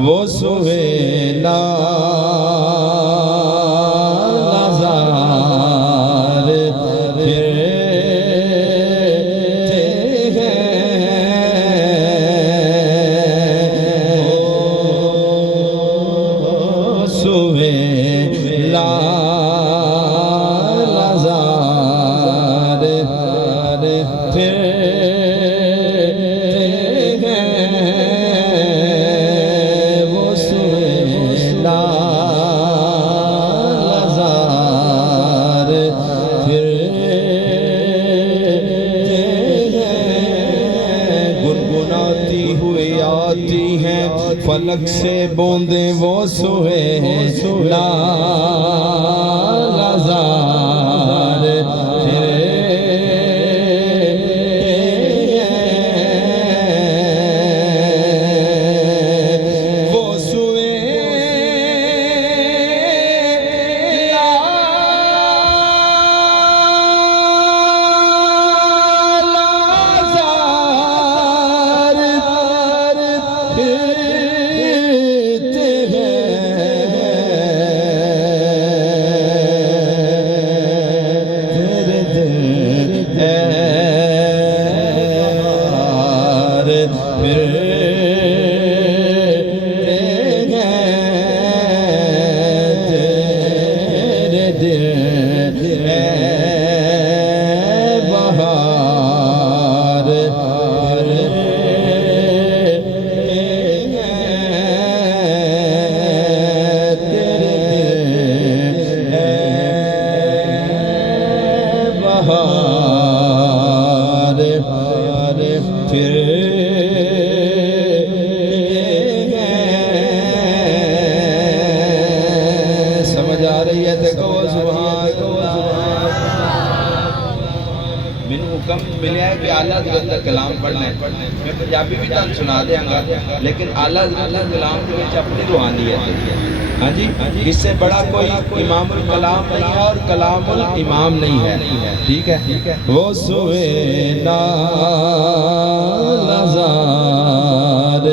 वो सुहेला फलक से बूंदे वो सुहेला लज़ार वो सुहेला समझ आ रही है? देखो मैंने हुक्म मिले है कि आला हज़रत कलाम पढ़ना है। मैं पंजाबी भी तुम सुना देंगा, लेकिन आला हज़रत कलाम के विच अपनी रूहानियत है। हाँ जी, इससे बड़ा कोई इमामुल कलाम नहीं है और कलामुल इमाम नहीं है। ठीक है, वो सुहेला लज़ार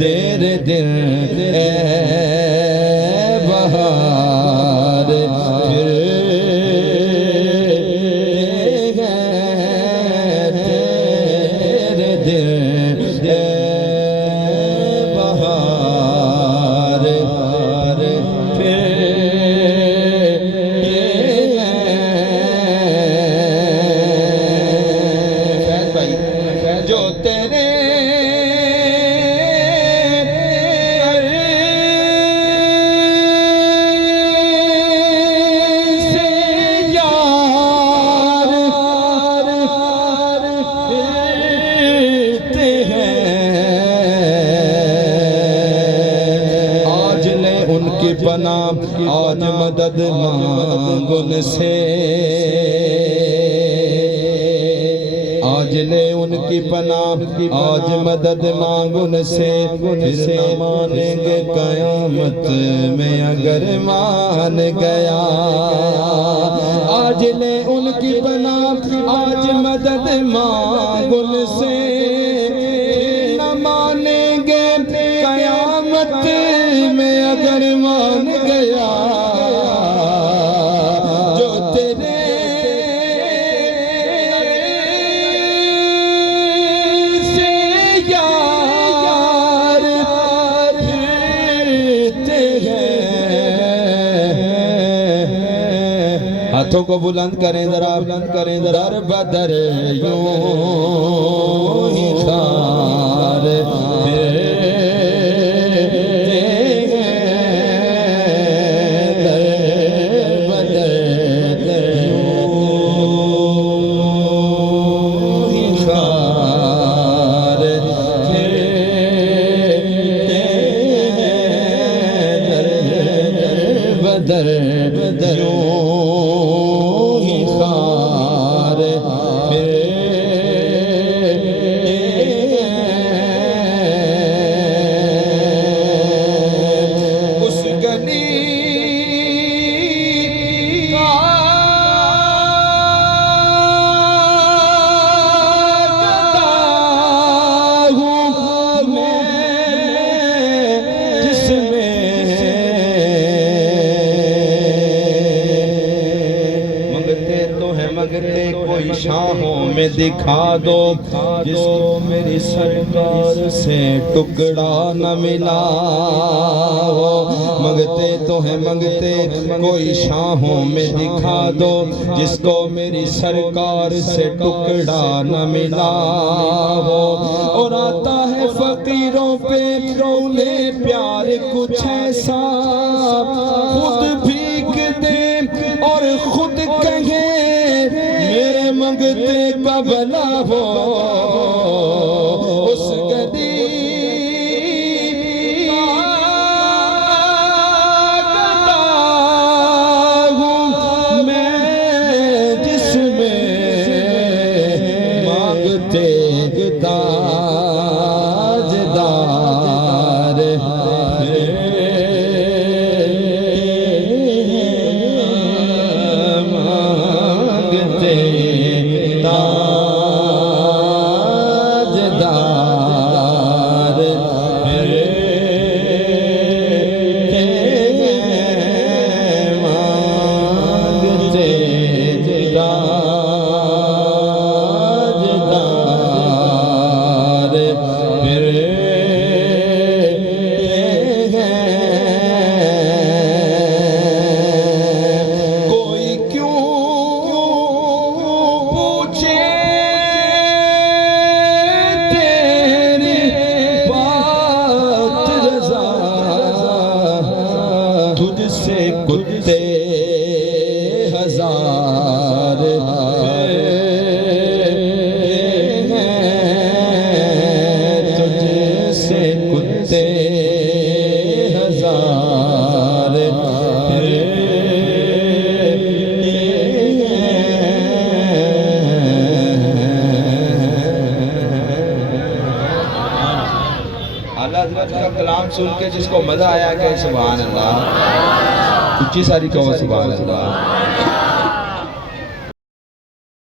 तेरे दिल बहार फिर तेरे दिल बहार फिर भाई जो तेरे उनकी पना आज मदद मांग उनसे, आज ले उनकी पना आज मदद मांग उनसे। फिर न मानेंगे कयामत में अगर मान गया। आज ले उनकी पना आज मदद मांग उनसे, न मानेंगे कयामत में अगर मान गया। जो तेरे से यार फिरते हैं। हाथों को बुलंद करें जरा, बुलंद करें जरा। बदर यूं ही खार बदर यूं ही खार उस गली कोई शाहों में दिखा दो जिसको मेरी सरकार से टुकड़ा न मिला हो। मंगते तो है मंगते कोई शाहों में दिखा दो जिसको मेरी सरकार से टुकड़ा न मिला हो। और आता है फकीरों पे उन्हें प्यार कुछ ऐसा खुद भीख दे और खुद कहे मेरे मंगते का भला हो। उस गली गाता हूँ मैं जिसमें मांगते ताजदार तुझसे कुत्ते हजार तुझसे कुत्ते हजार आला हज़रत का कलाम सुन के जिसको मजा आया कि सुभान अल्लाह, उच्ची सारी कहो सुभान अल्लाह।